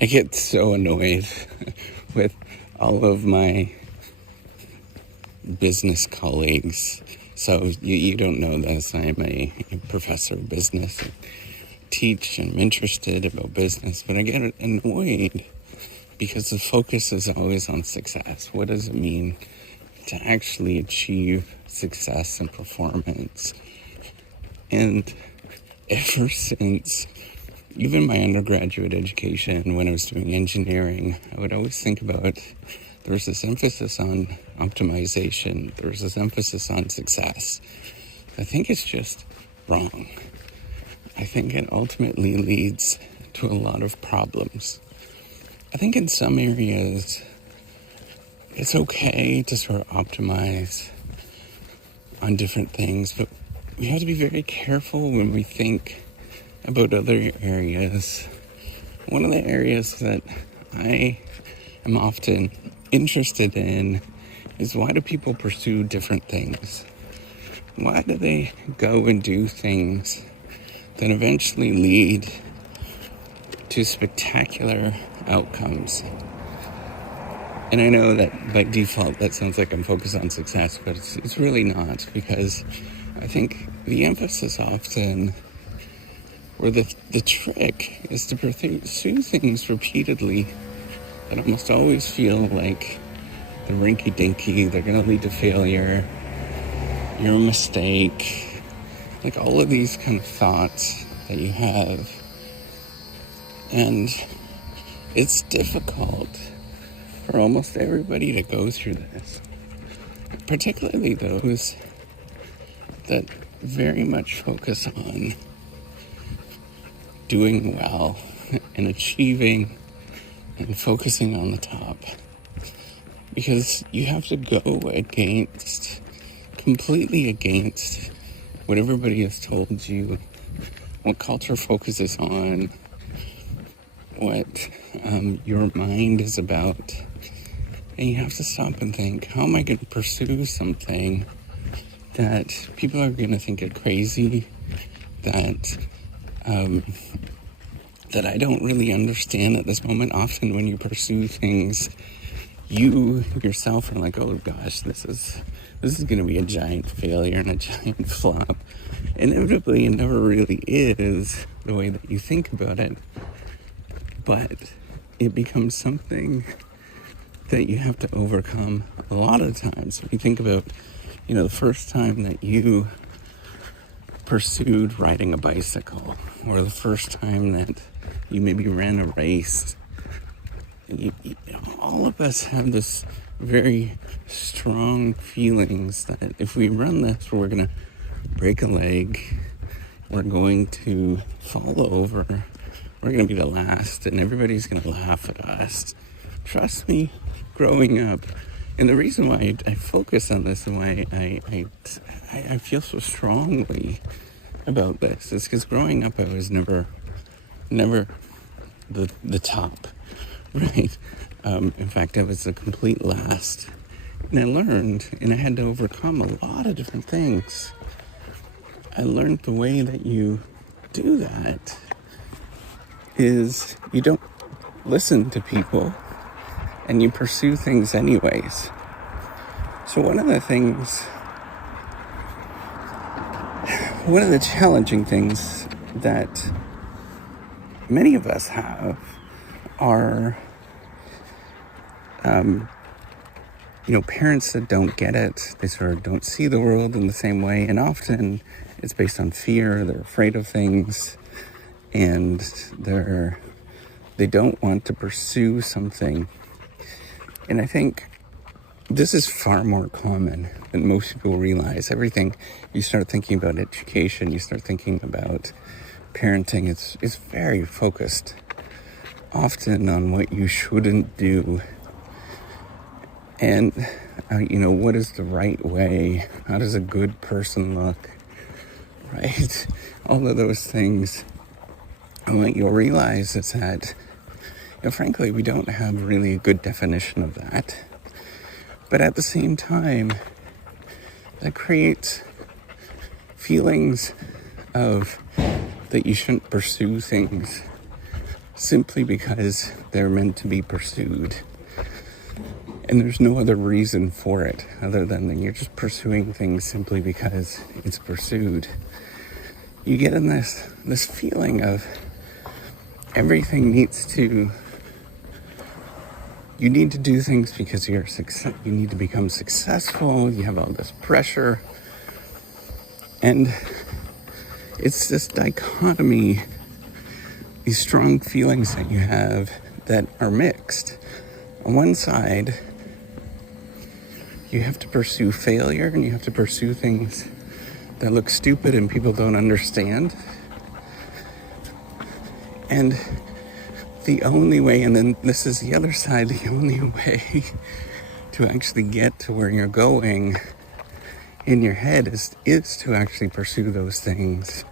I get so annoyed with all of my business colleagues. So you don't know this. I'm a professor of business. I teach and I'm interested about business, but I get annoyed because the focus is always on success. What does it mean to actually achieve success and performance? And ever since even my undergraduate education, when I was doing engineering, I would always think about there was this emphasis on optimization. There was this emphasis on success. I think it's just wrong. I think it ultimately leads to a lot of problems. I think in some areas, it's okay to sort of optimize on different things, but we have to be very careful when we think about other areas. One of the areas that I am often interested in is, why do people pursue different things? Why do they go and do things that eventually lead to spectacular outcomes? And I know that by default that sounds like I'm focused on success, but it's really not, because I think the emphasis often, or the trick, is to pursue things repeatedly that almost always feel like they're rinky-dinky, they're going to lead to failure, you're a mistake, like all of these kind of thoughts that you have. And it's difficult for almost everybody to go through this, particularly those that very much focus on doing well and achieving and focusing on the top, because you have to go completely against what everybody has told you, what culture focuses on, what your mind is about. And you have to stop and think, how am I going to pursue something that people are going to think are crazy, that I don't really understand at this moment? Often when you pursue things, you yourself are like, oh gosh, this is going to be a giant failure and a giant flop. Inevitably, it never really is the way that you think about it, but it becomes something that you have to overcome a lot of times. When you think about, the first time that you pursued riding a bicycle, or the first time that you maybe ran a race, all of us have this very strong feelings that if we run this, we're going to break a leg, we're going to fall over, we're going to be the last, and everybody's going to laugh at us. Trust me, growing up, and the reason why I focus on this and why I feel so strongly about this is because growing up I was never the top, right? In fact, I was the complete last. And I learned, and I had to overcome a lot of different things. I learned the way that you do that is you don't listen to people and you pursue things anyways. So one of the challenging things that many of us have are, parents that don't get it. They sort of don't see the world in the same way. And often it's based on fear. They're afraid of things. And they don't want to pursue something. And I think this is far more common than most people realize. Everything, you start thinking about education, you start thinking about parenting, it's very focused often on what you shouldn't do. And, what is the right way? How does a good person look? Right? All of those things. And what you'll realize is that, frankly, we don't have really a good definition of that. But at the same time, that creates feelings of that you shouldn't pursue things simply because they're meant to be pursued. And there's no other reason for it other than that you're just pursuing things simply because it's pursued. You get in this feeling of everything you need to do things because you need to become successful. You have all this pressure. And it's this dichotomy, these strong feelings that you have that are mixed. On one side, you have to pursue failure and you have to pursue things that look stupid and people don't understand. And the only way, and then this is the other side, the only way to actually get to where you're going in your head is to actually pursue those things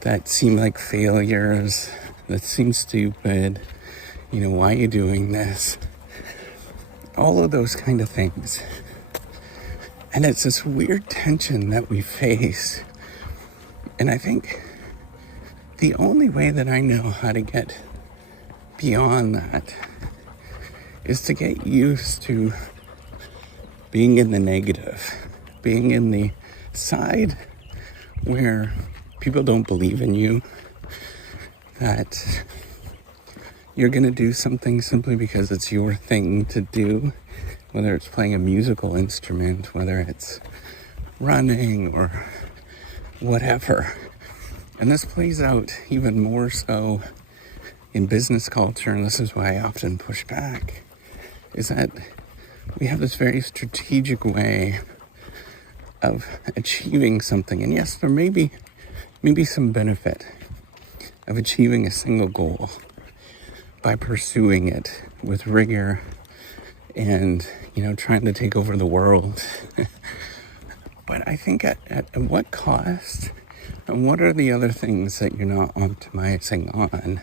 that seem like failures, that seem stupid. Why are you doing this? All of those kind of things. And it's this weird tension that we face. And I think the only way that I know how to get beyond that is to get used to being in the negative, being in the side where people don't believe in you, that you're going to do something simply because it's your thing to do, whether it's playing a musical instrument, whether it's running or whatever. And this plays out even more so in business culture, and this is why I often push back, is that we have this very strategic way of achieving something. And yes, there may be some benefit of achieving a single goal by pursuing it with rigor and, trying to take over the world. But I think at what cost? And what are the other things that you're not optimizing on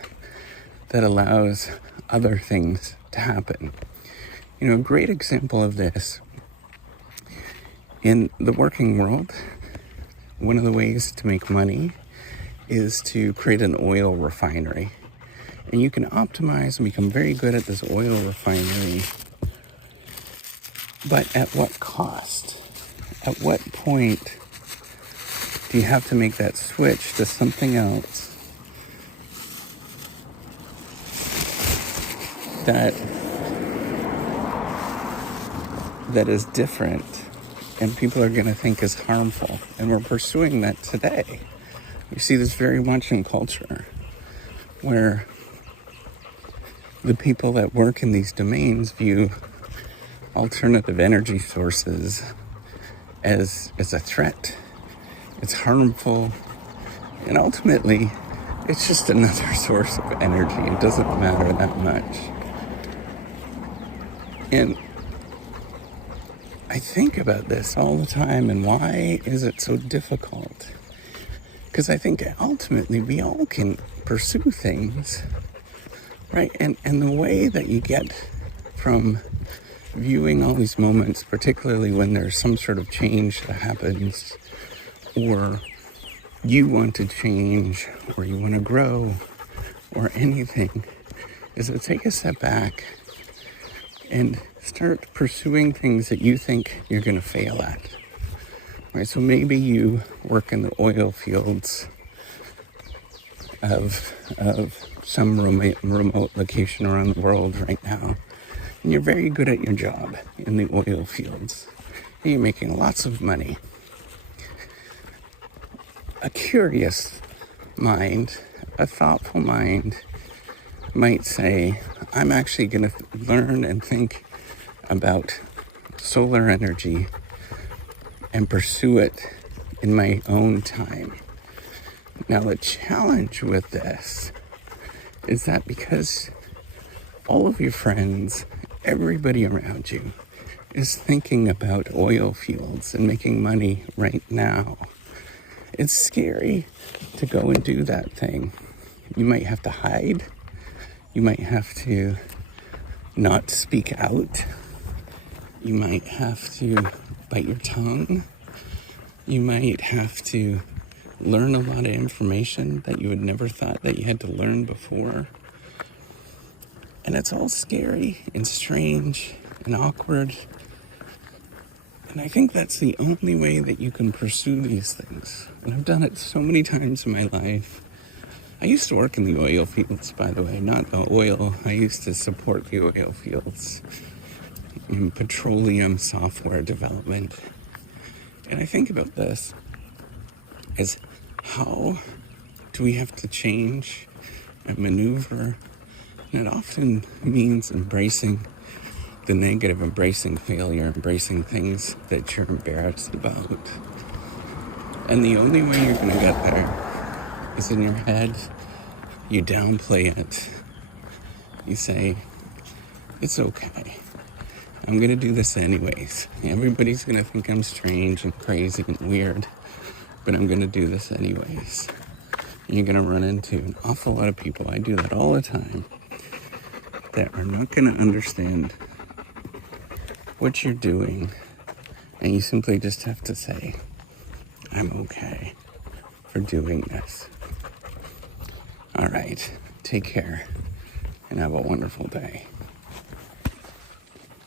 that allows other things to happen? A great example of this, in the working world, one of the ways to make money is to create an oil refinery. And you can optimize and become very good at this oil refinery. But at what cost? At what point do you have to make that switch to something else that is different and people are going to think is harmful? And we're pursuing that today. You see this very much in culture, where the people that work in these domains view alternative energy sources as a threat. It's harmful, and ultimately it's just another source of energy. It doesn't matter that much. And I think about this all the time, and why is it so difficult? Because I think ultimately we all can pursue things, right? And the way that you get from viewing all these moments, particularly when there's some sort of change that happens, or you want to change, or you want to grow, or anything, is to take a step back and start pursuing things that you think you're going to fail at. Right? So maybe you work in the oil fields of some remote location around the world right now, and you're very good at your job in the oil fields, and you're making lots of money. A curious mind, a thoughtful mind, might say, I'm actually going to learn and think about solar energy and pursue it in my own time. Now, the challenge with this is that because all of your friends, everybody around you, is thinking about oil fields and making money right now, it's scary to go and do that thing. You might have to hide. You might have to not speak out. You might have to bite your tongue. You might have to learn a lot of information that you had never thought that you had to learn before. And it's all scary and strange and awkward. And I think that's the only way that you can pursue these things. And I've done it so many times in my life. I used to work in the oil fields, by the way, not the oil. I used to support the oil fields in petroleum software development. And I think about this as how do we have to change and maneuver? And it often means embracing the negative, embracing failure, embracing things that you're embarrassed about. And the only way you're going to get there is in your head. You downplay it. You say, it's okay. I'm going to do this anyways. Everybody's going to think I'm strange and crazy and weird, but I'm going to do this anyways. And you're going to run into an awful lot of people, I do that all the time, that are not going to understand what you're doing. And you simply just have to say, I'm okay for doing this. All right, take care and have a wonderful day.